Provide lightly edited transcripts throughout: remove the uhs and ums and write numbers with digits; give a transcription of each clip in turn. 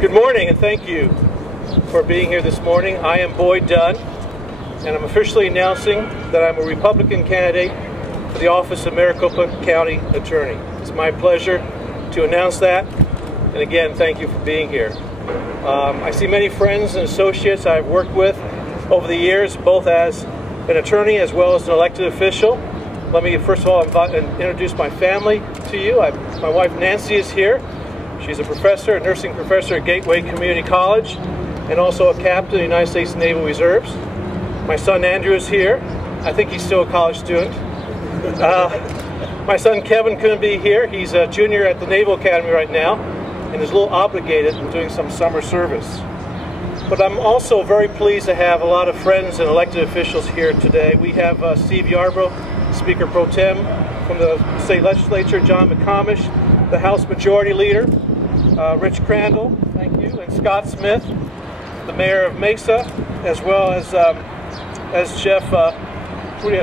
Good morning, and thank you for being here this morning. I am Boyd Dunn, and I'm officially announcing that I'm a Republican candidate for the office of Maricopa County Attorney. It's my pleasure to announce that, and again, thank you for being here. I see many friends and associates I've worked with over the years, both as an attorney as well as an elected official. Let me first of all introduce my family to you. My wife Nancy is here. She's a professor, a nursing professor at Gateway Community College, and also a captain of the United States Naval Reserves. My son Andrew is here. I think he's still a college student. My son Kevin couldn't be here. He's a junior at the Naval Academy right now and is a little obligated in doing some summer service. But I'm also very pleased to have a lot of friends and elected officials here today. We have Steve Yarbrough, Speaker Pro Tem from the state legislature, John McComish, the House Majority Leader, Rich Crandall, thank you, and Scott Smith, the Mayor of Mesa, as well as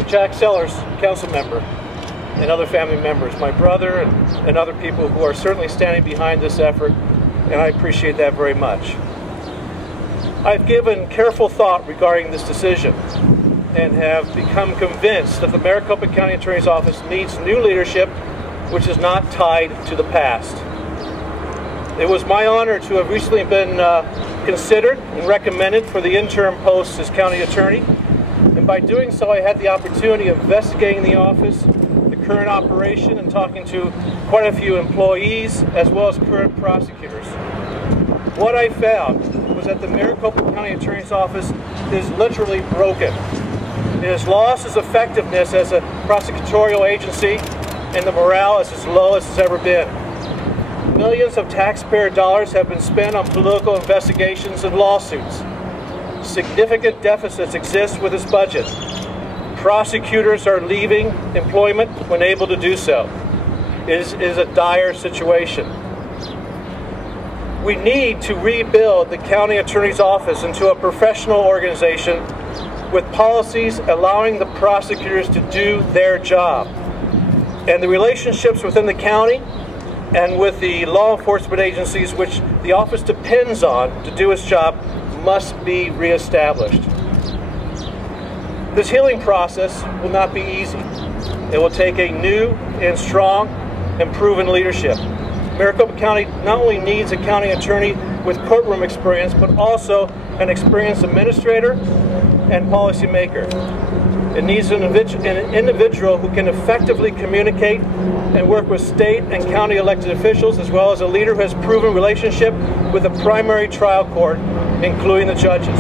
Jack Sellers, Council Member, and other family members, my brother and other people who are certainly standing behind this effort, and I appreciate that very much. I've given careful thought regarding this decision and have become convinced that the Maricopa County Attorney's Office needs new leadership which is not tied to the past. It was my honor to have recently been considered and recommended for the interim post as county attorney, and by doing so I had the opportunity of investigating the office, the current operation, and talking to quite a few employees as well as current prosecutors. What I found was that the Maricopa County Attorney's Office is literally broken. It has lost its effectiveness as a prosecutorial agency, and the morale is as low as it's ever been. Millions of taxpayer dollars have been spent on political investigations and lawsuits. Significant deficits exist with this budget. Prosecutors are leaving employment when able to do so. It is a dire situation. We need to rebuild the county attorney's office into a professional organization with policies allowing the prosecutors to do their job. And the relationships within the county and with the law enforcement agencies which the office depends on to do its job must be reestablished. This healing process will not be easy. It will take a new and strong and proven leadership. Maricopa County not only needs a county attorney with courtroom experience, but also an experienced administrator and policymaker. It needs an individual who can effectively communicate and work with state and county elected officials, as well as a leader who has proven relationship with the primary trial court, including the judges.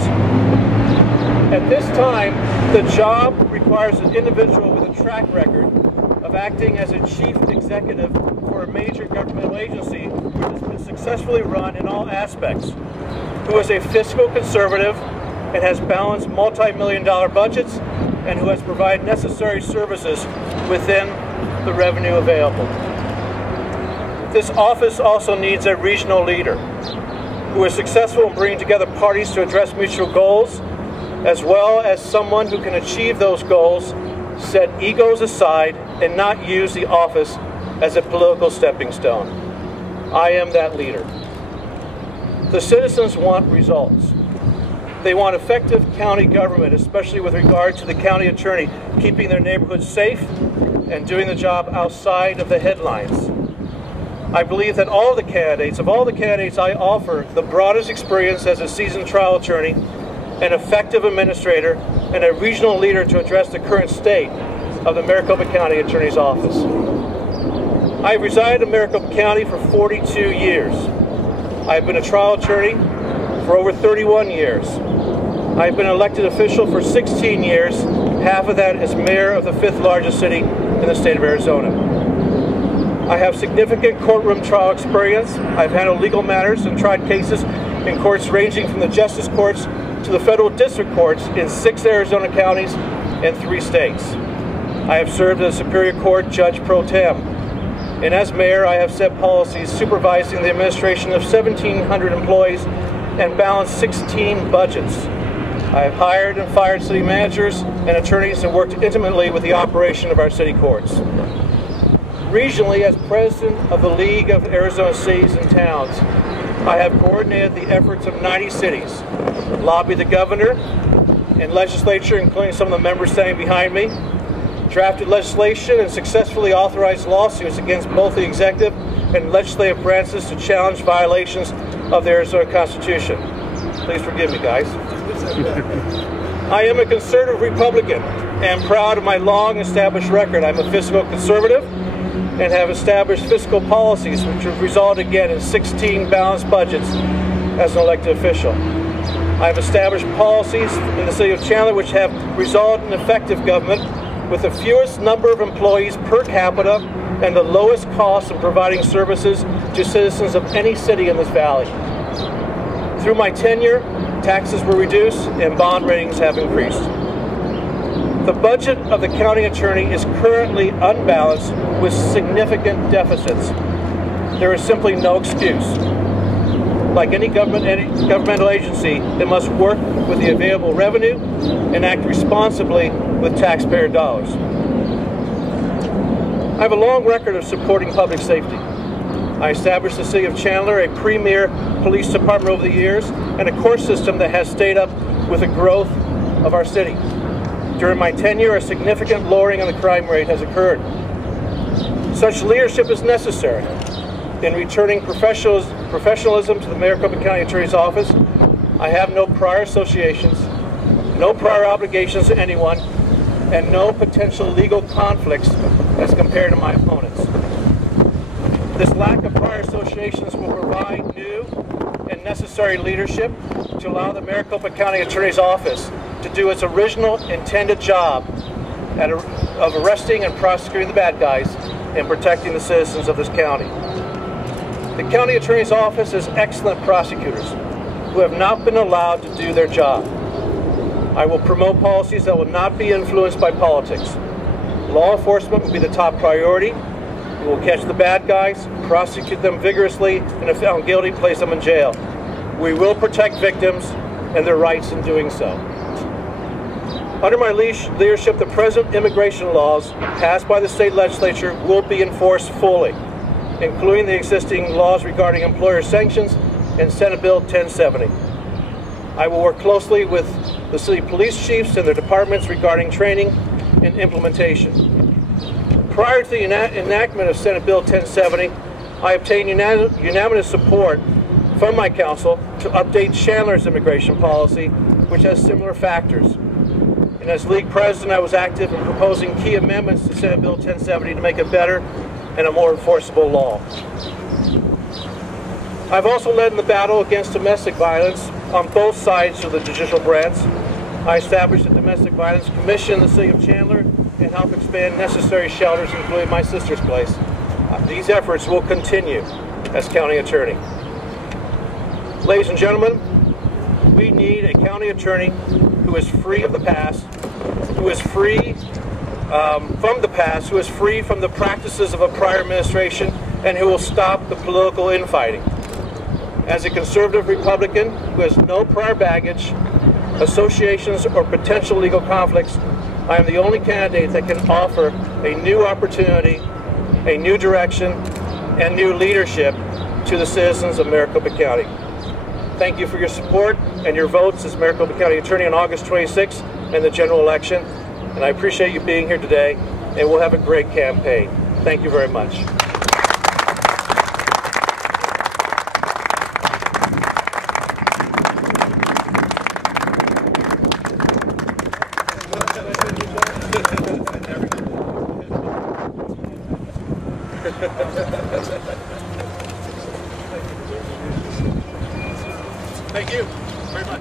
At this time, the job requires an individual with a track record of acting as a chief executive for a major governmental agency which has been successfully run in all aspects, who is a fiscal conservative and has balanced multi-million-dollar budgets, and who has provided necessary services within the revenue available. This office also needs a regional leader who is successful in bringing together parties to address mutual goals, as well as someone who can achieve those goals, set egos aside, and not use the office as a political stepping stone. I am that leader. The citizens want results. They want effective county government, especially with regard to the county attorney keeping their neighborhoods safe and doing the job outside of the headlines. I believe that of all the candidates I offer the broadest experience as a seasoned trial attorney, an effective administrator, and a regional leader to address the current state of the Maricopa County Attorney's Office. I have resided in Maricopa County for 42 years. I have been a trial attorney for over 31 years. I've been an elected official for 16 years, half of that as mayor of the 5th largest city in the state of Arizona. I have significant courtroom trial experience. I've handled legal matters and tried cases in courts ranging from the justice courts to the federal district courts in 6 Arizona counties and 3 states. I have served as Superior Court Judge Pro Tem, and as mayor I have set policies supervising the administration of 1,700 employees and balanced 16 budgets. I have hired and fired city managers and attorneys and worked intimately with the operation of our city courts. Regionally, as president of the League of Arizona Cities and Towns, I have coordinated the efforts of 90 cities, lobbied the governor and legislature, including some of the members standing behind me, drafted legislation and successfully authorized lawsuits against both the executive and legislative branches to challenge violations of the Arizona Constitution. Please forgive me, guys. I am a conservative Republican and proud of my long established record. I'm a fiscal conservative and have established fiscal policies which have resulted again in 16 balanced budgets as an elected official. I have established policies in the city of Chandler which have resulted in effective government with the fewest number of employees per capita and the lowest cost in providing services to citizens of any city in this valley. Through my tenure, taxes were reduced and bond ratings have increased. The budget of the county attorney is currently unbalanced with significant deficits. There is simply no excuse. Like any governmental agency, it must work with the available revenue and act responsibly with taxpayer dollars. I have a long record of supporting public safety. I established the city of Chandler, a premier police department over the years, and a court system that has stayed up with the growth of our city. During my tenure, a significant lowering of the crime rate has occurred. Such leadership is necessary. In returning professionalism to the Maricopa County Attorney's Office, I have no prior associations, no prior obligations to anyone, and no potential legal conflicts as compared to my opponents. This lack of prior associations will provide new and necessary leadership to allow the Maricopa County Attorney's Office to do its original intended job of arresting and prosecuting the bad guys and protecting the citizens of this county. The County Attorney's Office has excellent prosecutors who have not been allowed to do their job. I will promote policies that will not be influenced by politics. Law enforcement will be the top priority. We will catch the bad guys, prosecute them vigorously, and if found guilty, place them in jail. We will protect victims and their rights in doing so. Under my leadership, the present immigration laws passed by the state legislature will be enforced fully, including the existing laws regarding employer sanctions and Senate Bill 1070. I will work closely with the city police chiefs and their departments regarding training and implementation. Prior to the enactment of Senate Bill 1070, I obtained unanimous support from my council to update Chandler's immigration policy, which has similar factors. And as league president, I was active in proposing key amendments to Senate Bill 1070 to make it better and a more enforceable law. I've also led in the battle against domestic violence on both sides of the judicial branch. I established a domestic violence commission in the city of Chandler and helped expand necessary shelters, including my sister's place. These efforts will continue as county attorney. Ladies and gentlemen, we need a county attorney who is free of the past, who is free from the past, who is free from the practices of a prior administration, and who will stop the political infighting. As a conservative Republican who has no prior baggage, associations, or potential legal conflicts, I am the only candidate that can offer a new opportunity, a new direction, and new leadership to the citizens of Maricopa County. Thank you for your support and your votes as Maricopa County Attorney on August 26th in the general election. And I appreciate you being here today, and we'll have a great campaign. Thank you very much. Thank you very much.